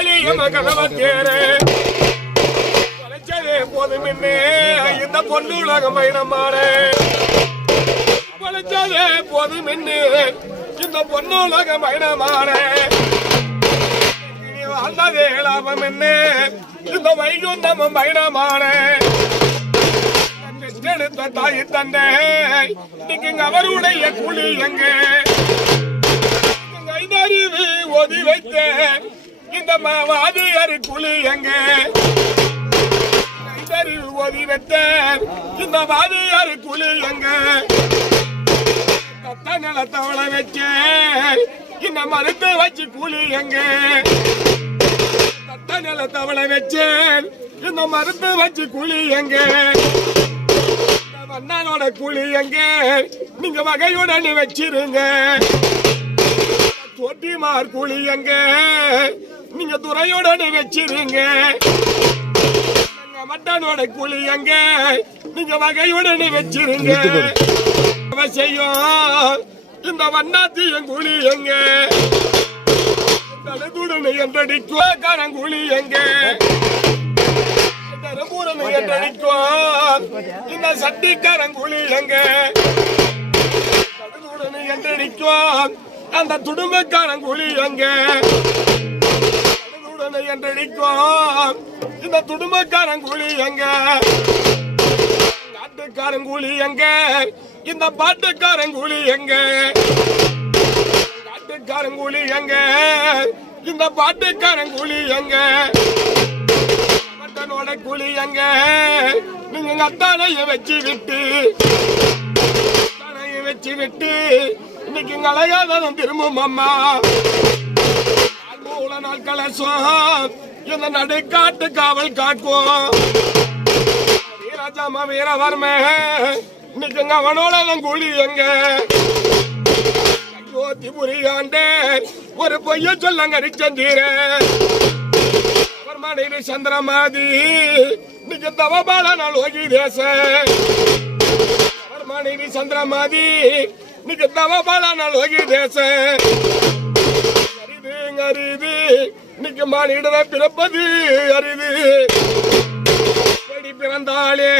காளியம்ம கதவ தேரே வளைச்சதே போதும் என்னே இந்த பொண்ணு உலகம் பயணமானே வளைச்சதே போதும் என்னே இந்த பொண்ணு உலகம் பயணமானே இனி வாழ்ந்ததே லாபம் என்னே இந்த வைகுந்தமும் பயணமானே பெற்றெடுத்த தாய் தந்தை இன்னைக்கு அவருடைய குழி எங்கே? கைதறிவு ஒதி வைத்த இந்த வாதியாரு குழி எங்க? கைதறிவு ஓதி வைத்த இந்த வாதியாரு குழி எங்க? தத்த நிலத்தவளை வச்ச இந்த மருந்து வச்சு குழி எங்க? தத்த நிலத்தவளை வச்சேன் இந்த மருந்து வச்சு குழி எங்க? இந்த மன்னனோட குழி எங்க? நீங்க வகையுடன் வச்சிருங்க. தொட்டிமார் குழி எங்க? நீங்க துறையோட வச்சிருங்க. எங்க மட்டனோட குழி எங்க நீங்க வகையுடன் வச்சிருங்க. அவசியம் இந்த வண்ணாத்தியம் குழி எங்க தடுதுடனு என்றடிக்கும் கரங்குழி எங்க தரும்பூரனு என்றடிக்கும் இந்த சட்டிக்காரங்குழி எங்க தடுதுடனு என்றடிக்கும் அந்த துடும்பக்காரன் குழி எங்க தடுதுடனு என்றடிக்கும் இந்த துடும்பக்காரன் கூலி எங்க? நாட்டுக்காரன் கூலி எங்க? இந்த பாட்டுக்காரன் கூலி எங்க? நாட்டுக்காரன் கூலி எங்க? இந்த பாட்டுக்காரன் கூலி எங்க? மட்டனோட கூலி எங்க? நீங்க எங்க அத்தானைய வச்சு விட்டு வச்சு விட்டு இன்னைக்கு இங்க அழகாதான் திரும்பும் அம்மா. மூல நாள் இந்த நடுக்காட்டு காவல் காக்குவோம். வீராஜாமா வீரவர்ம இன்னைக்கு எங்க அவனோட கூலி எங்க? ஜோதிபுரி புரியாண்டே. ஒரு பொய்ய சொல்லங்க ரிச்சந்தீர மனைவி சந்திரமாதி. இன்னைக்கு தவபால நாள் ஓகி தேச. மனைவி சந்திரமாதி. இன்னைக்கு தவபால நாள் ஓகி தேச. அரிது அரிது இன்னைக்கு மானிட பிறப்பது அரிது செடி பிறந்தாலே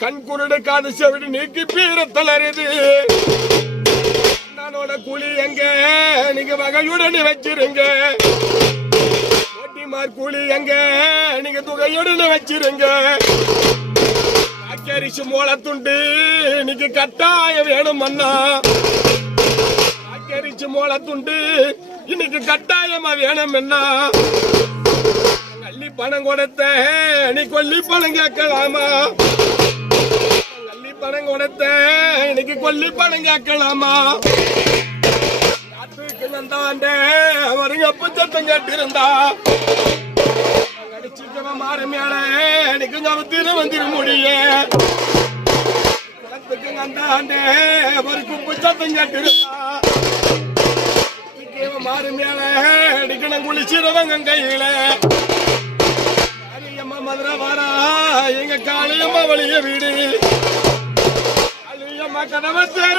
கண் குருடு காது செவிடு நீக்கி பீரத்தல் அரிது நானோட குழி எங்க? நீங்க வகையுடன் வச்சிருங்க. ஒட்டிமார் குழி எங்க? நீங்க துகையுடன் வச்சிருங்க. அக்கரிசி மூலத்துண்டு இன்னைக்கு கட்டாயம் வேணும் அண்ணா. அக்கரிசி மூலத்துண்டு இன்னைக்கு கட்டாயமா வேணும் என்ன? கள்ளி பணம் கொடுத்த நீ கொல்லி பணம் கேட்கலாமா? கள்ளி பணம் கொடுத்த இன்னைக்கு கொல்லி பணம் கேட்கலாமா? காத்துக்கு நந்தாண்ட அவருங்க அப்ப சத்தம் கேட்டிருந்தா? கடிச்சிக்கவன் மாறு மேல எனக்கு நவத்திர வந்துரு முடிய. அந்த ஆண்டே அவருக்கு உப்பு சத்தம் கேட்டிருந்தா? மாறு மேல அடிக்கணும் குளிச்சிருவங்க கையில. அம்மா மதுரை வாரா எங்க காளியம்மா வழிய வீடு. அழியம்மா கதவை சேர